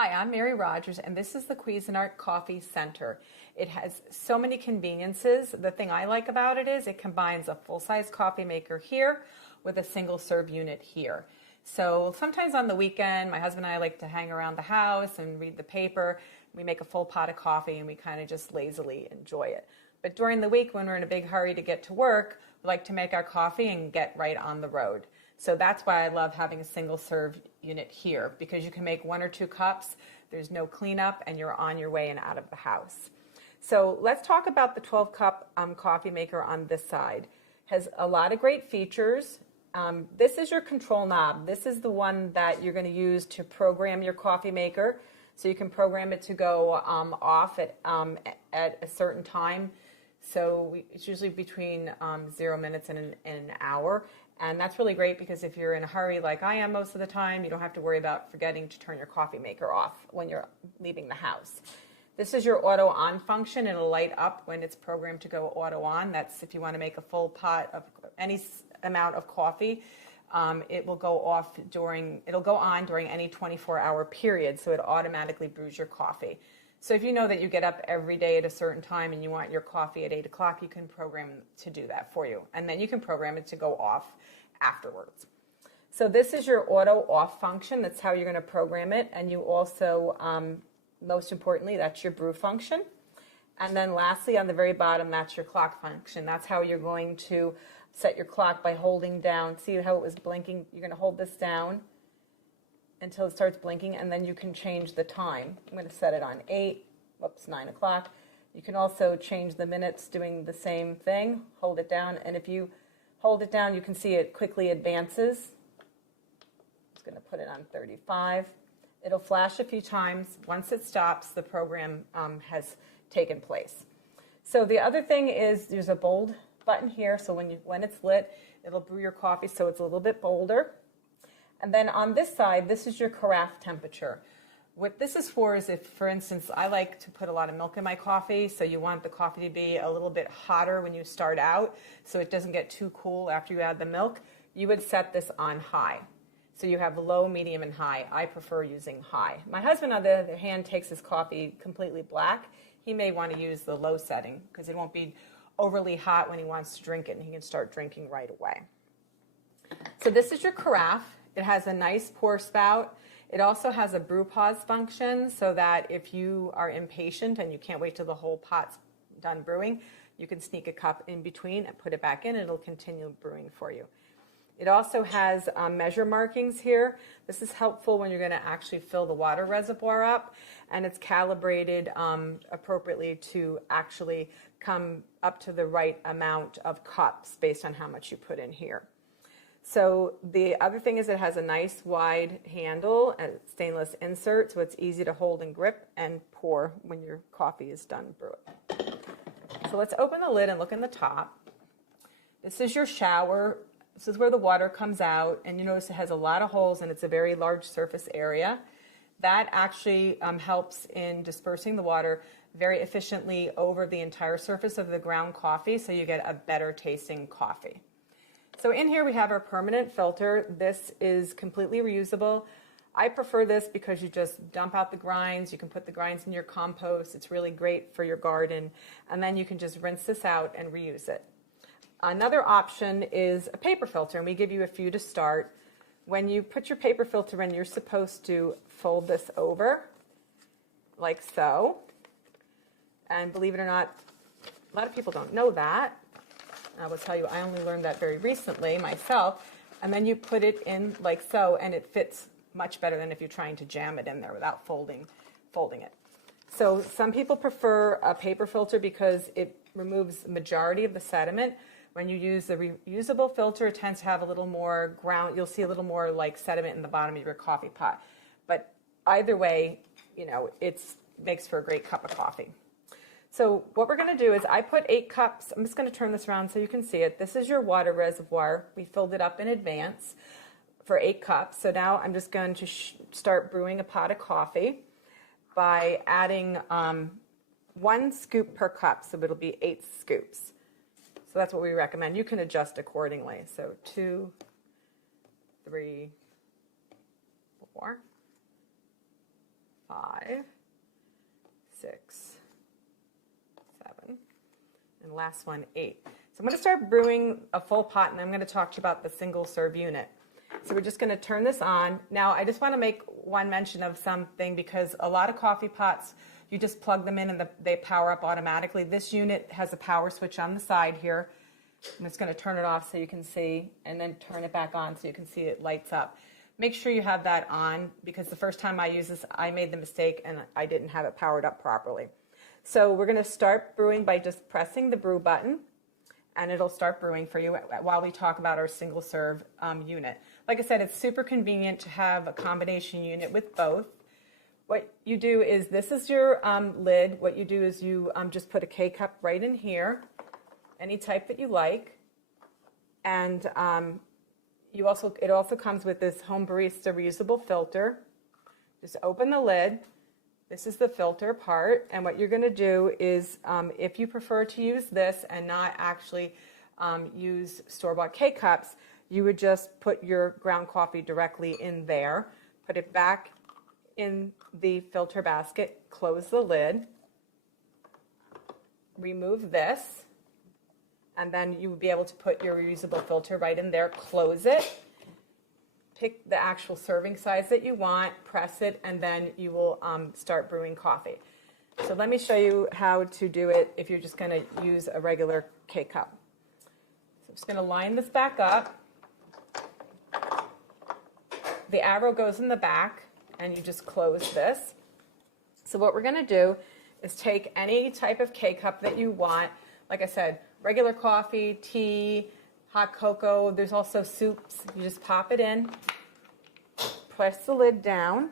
Hi, I'm Mary Rogers, and this is the Cuisinart Coffee Center. It has so many conveniences. The thing I like about it is it combines a full-size coffee maker here with a single-serve unit here. So sometimes on the weekend, my husband and I like to hang around the house and read the paper. We make a full pot of coffee and we kind of just lazily enjoy it. But during the week, when we're in a big hurry to get to work, we like to make our coffee and get right on the road. So that's why I love having a single serve unit here, because you can make 1 or 2 cups, there's no cleanup, and you're on your way and out of the house. So let's talk about the 12-cup coffee maker on this side. Has a lot of great features. This is your control knob. This is the one that you're going to use to program your coffee maker. So you can program it to go off at a certain time. So it's usually between 0 minutes and an hour. And that's really great because if you're in a hurry like I am most of the time, you don't have to worry about forgetting to turn your coffee maker off when you're leaving the house. This is your auto on function. It'll light up when it's programmed to go auto on. That's if you want to make a full pot of any amount of coffee. It will go on during any 24-hour period, so it automatically brews your coffee. So if you know that you get up every day at a certain time and you want your coffee at 8 o'clock, you can program to do that for you. And then you can program it to go off afterwards. So this is your auto off function. That's how you're going to program it. And you also, most importantly, that's your brew function. And then lastly, on the very bottom, that's your clock function. That's how you're going to set your clock by holding down. See how it was blinking? You're going to hold this down until it starts blinking, and then you can change the time. I'm going to set it on 9 o'clock. You can also change the minutes doing the same thing. Hold it down, and if you hold it down, you can see it quickly advances. I'm just going to put it on 35. It'll flash a few times. Once it stops, the program has taken place. So the other thing is there's a bold button here, so when it's lit, it'll brew your coffee so it's a little bit bolder. And then on this side, this is your carafe temperature. What this is for is if, for instance, I like to put a lot of milk in my coffee, so you want the coffee to be a little bit hotter when you start out so it doesn't get too cool after you add the milk, you would set this on high. So you have low, medium, and high. I prefer using high. My husband, on the other hand, takes his coffee completely black. He may want to use the low setting because it won't be overly hot when he wants to drink it, and he can start drinking right away. So this is your carafe. It has a nice pour spout. It also has a brew pause function so that if you are impatient and you can't wait till the whole pot's done brewing, you can sneak a cup in between and put it back in and it'll continue brewing for you. It also has measure markings here. This is helpful when you're going to actually fill the water reservoir up, and it's calibrated appropriately to actually come up to the right amount of cups based on how much you put in here. So the other thing is it has a nice wide handle and stainless insert, so it's easy to hold and grip and pour when your coffee is done brewing. So let's open the lid and look in the top. This is your shower. This is where the water comes out, and you notice it has a lot of holes and it's a very large surface area. That actually helps in dispersing the water very efficiently over the entire surface of the ground coffee, so you get a better tasting coffee. So in here we have our permanent filter. This is completely reusable. I prefer this because you just dump out the grinds. You can put the grinds in your compost. It's really great for your garden. And then you can just rinse this out and reuse it. Another option is a paper filter, and we give you a few to start. When you put your paper filter in, you're supposed to fold this over like so. And believe it or not, a lot of people don't know that. I will tell you, I only learned that very recently myself. And then you put it in like so, and it fits much better than if you're trying to jam it in there without folding it. So some people prefer a paper filter because it removes the majority of the sediment. When you use the reusable filter, it tends to have a little more ground. You'll see a little more like sediment in the bottom of your coffee pot. But either way, it makes for a great cup of coffee. So what we're going to do is I put 8 cups. I'm just going to turn this around so you can see it. This is your water reservoir. We filled it up in advance for 8 cups. So now I'm just going to start brewing a pot of coffee by adding 1 scoop per cup. So it'll be 8 scoops. So that's what we recommend. You can adjust accordingly. So 2, 3, 4, 5, 5, 6, 7, and last one, 8. So I'm going to start brewing a full pot, and I'm going to talk to you about the single serve unit. So we're just going to turn this on. Now, I just want to make one mention of something, because a lot of coffee pots, you just plug them in and they power up automatically. This unit has a power switch on the side here. I'm just going to turn it off so you can see, and then turn it back on so you can see it lights up. Make sure you have that on, because the first time I used this, I made the mistake and I didn't have it powered up properly. So we're going to start brewing by just pressing the brew button, and it'll start brewing for you while we talk about our single serve unit. Like I said, it's super convenient to have a combination unit with both. What you do is, this is your lid. What you do is you just put a K-cup right in here, any type that you like. And it also comes with this Home Barista reusable filter. Just open the lid. This is the filter part, and what you're going to do is, if you prefer to use this and not actually use store-bought K-cups, you would just put your ground coffee directly in there, put it back in the filter basket, close the lid, remove this, and then you would be able to put your reusable filter right in there, close it, pick the actual serving size that you want, press it, and then you will start brewing coffee. So let me show you how to do it if you're just going to use a regular K-cup. So I'm just going to line this back up. The arrow goes in the back, and you just close this. So what we're going to do is take any type of K-cup that you want. Like I said, regular coffee, tea, hot cocoa. There's also soups. You just pop it in, press the lid down,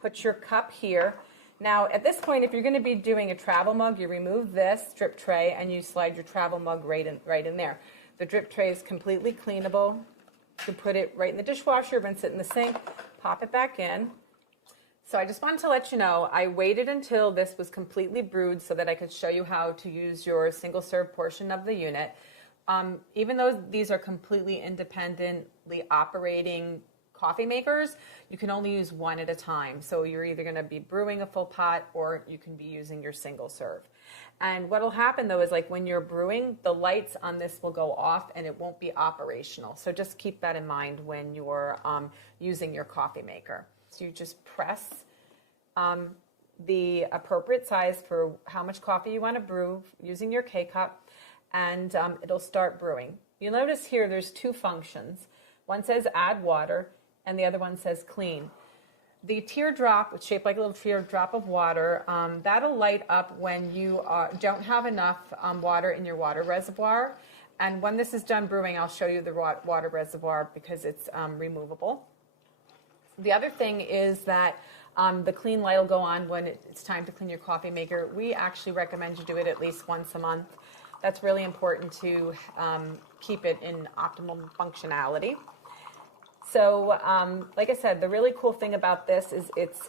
put your cup here. Now, at this point, if you're going to be doing a travel mug, you remove this drip tray and you slide your travel mug right in there. The drip tray is completely cleanable. You can put it right in the dishwasher, rinse it in the sink, pop it back in. So I just wanted to let you know, I waited until this was completely brewed so that I could show you how to use your single serve portion of the unit. Even though these are completely independently operating coffee makers, you can only use one at a time. So you're either going to be brewing a full pot, or you can be using your single serve. And what will happen though is, like when you're brewing, the lights on this will go off and it won't be operational. So just keep that in mind when you're using your coffee maker. So you just press the appropriate size for how much coffee you want to brew using your K-cup, and it'll start brewing. You'll notice here there's two functions. One says add water, and the other one says clean. The teardrop, it's shaped like a little teardrop of water, that'll light up when you don't have enough water in your water reservoir. And when this is done brewing, I'll show you the water reservoir because it's removable. The other thing is that the clean light will go on when it's time to clean your coffee maker. We actually recommend you do it at least once a month. That's really important to keep it in optimal functionality. So, like I said, the really cool thing about this is it's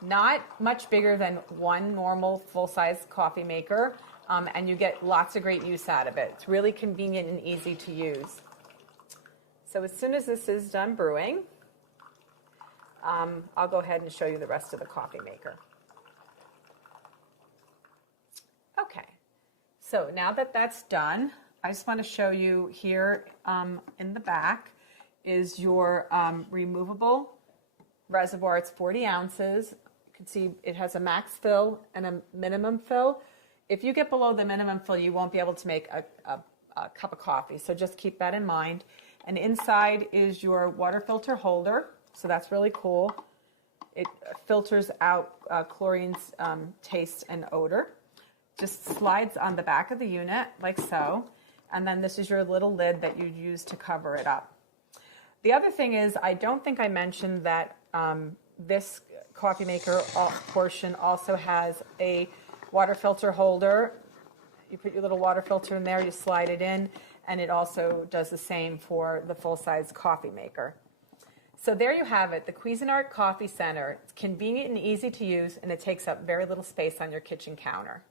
not much bigger than one normal full-size coffee maker, and you get lots of great use out of it. It's really convenient and easy to use. So as soon as this is done brewing, I'll go ahead and show you the rest of the coffee maker. Okay, so now that that's done, I just want to show you here in the back is your removable reservoir. It's 40 ounces. You can see it has a max fill and a minimum fill. If you get below the minimum fill, you won't be able to make a cup of coffee, so just keep that in mind. And inside is your water filter holder, so that's really cool. It filters out chlorine's taste and odor. Just slides on the back of the unit like so, and then this is your little lid that you'd use to cover it up. The other thing is, I don't think I mentioned that this coffee maker portion also has a water filter holder. You put your little water filter in there, you slide it in, and it also does the same for the full-size coffee maker. So there you have it, the Cuisinart Coffee Center. It's convenient and easy to use, and it takes up very little space on your kitchen counter.